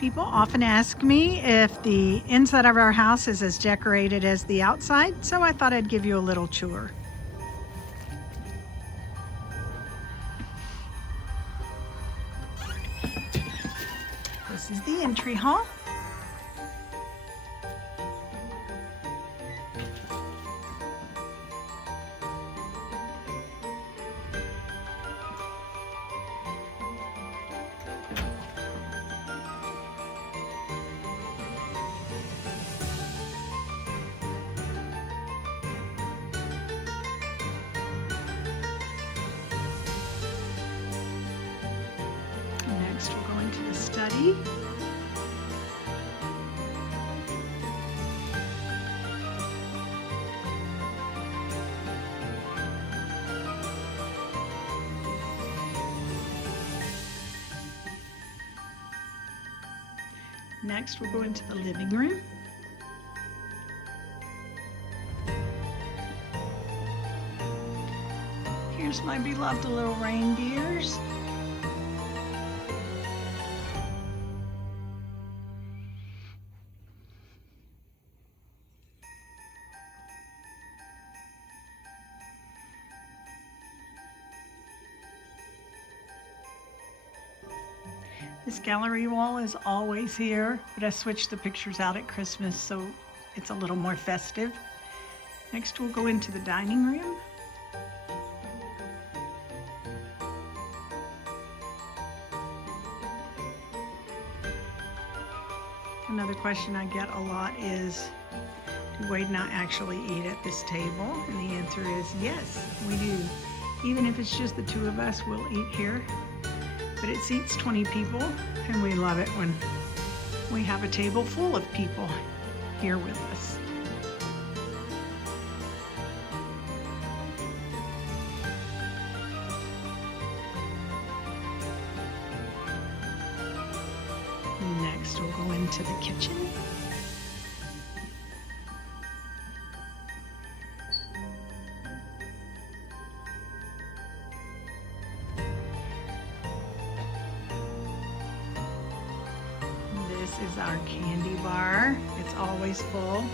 People often ask me if the inside of our house is as decorated as the outside, so I thought I'd give you a little tour. This is the entry hall. Next, we'll go into the study. Next, we'll go into the living room. Here's my beloved little reindeers. This gallery wall is always here, but I switched the pictures out at Christmas so it's a little more festive. Next, we'll go into the dining room. Another question I get a lot is, do Wade and I actually eat at this table? And the answer is yes, we do. Even if it's just the two of us, we'll eat here. But it seats 20 people, and we love it when we have a table full of people here with us. Next, we'll go into the kitchen. This is our candy bar. It's always full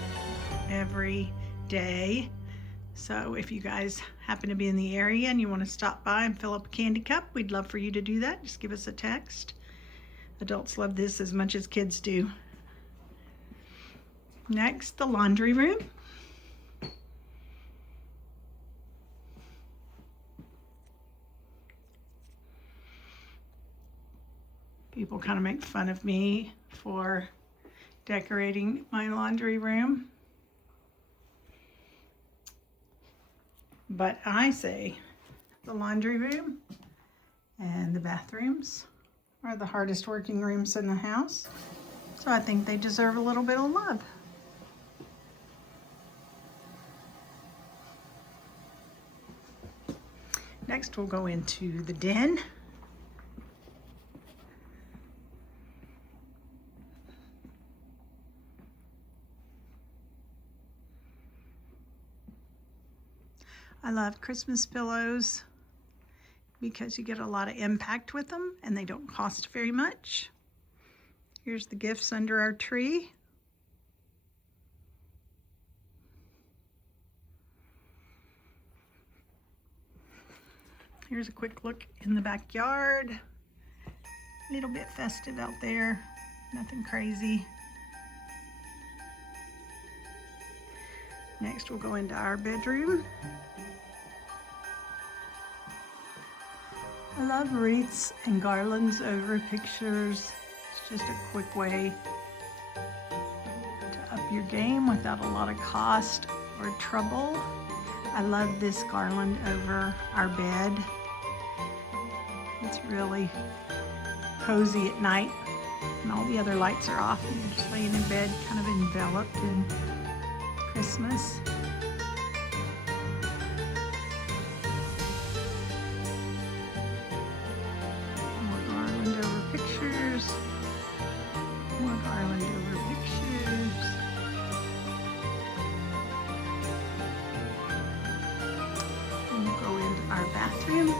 every day. So if you guys happen to be in the area and you want to stop by and fill up a candy cup, we'd love for you to do that. Just give us a text. Adults love this as much as kids do. Next, the laundry room. People kind of make fun of me for decorating my laundry room. But I say the laundry room and the bathrooms are the hardest working rooms in the house. So I think they deserve a little bit of love. Next, we'll go into the den. I love Christmas pillows because you get a lot of impact with them and they don't cost very much. Here's the gifts under our tree. Here's a quick look in the backyard. A little bit festive out there, nothing crazy. Next, we'll go into our bedroom. I love wreaths and garlands over pictures. It's just a quick way to up your game without a lot of cost or trouble. I love this garland over our bed. It's really cozy at night and all the other lights are off and you're just laying in bed kind of enveloped in Christmas. More garland over pictures. More garland over pictures. And we'll go into our bathroom.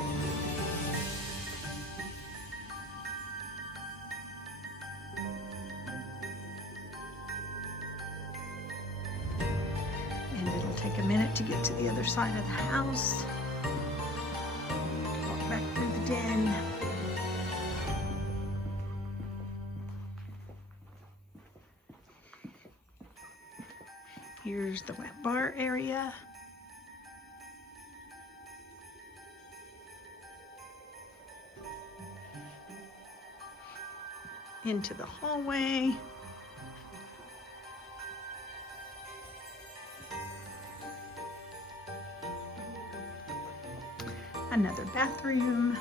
to get to the other side of the house. Walk back through the den. Here's the wet bar area. Into the hallway. Another bathroom.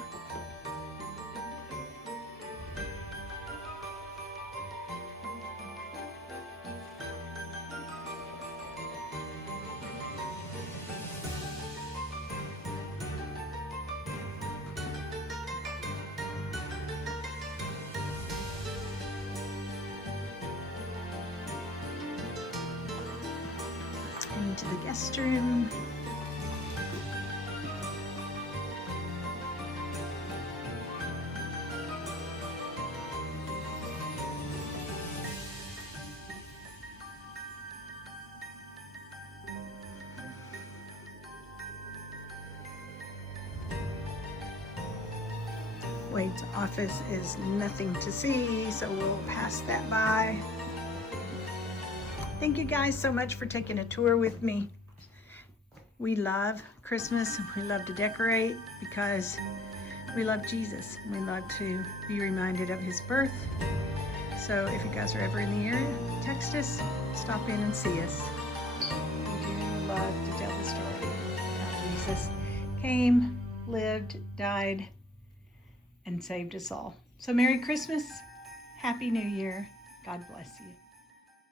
Into the guest room. Wade's office is nothing to see, so we'll pass that by. Thank you guys so much for taking a tour with me. We love Christmas. We love to decorate because we love Jesus. We love to be reminded of his birth. So if you guys are ever in the area, text us, stop in and see us. We do love to tell the story of how Jesus came, lived, died, and saved us all. So Merry Christmas, Happy New Year. God bless you.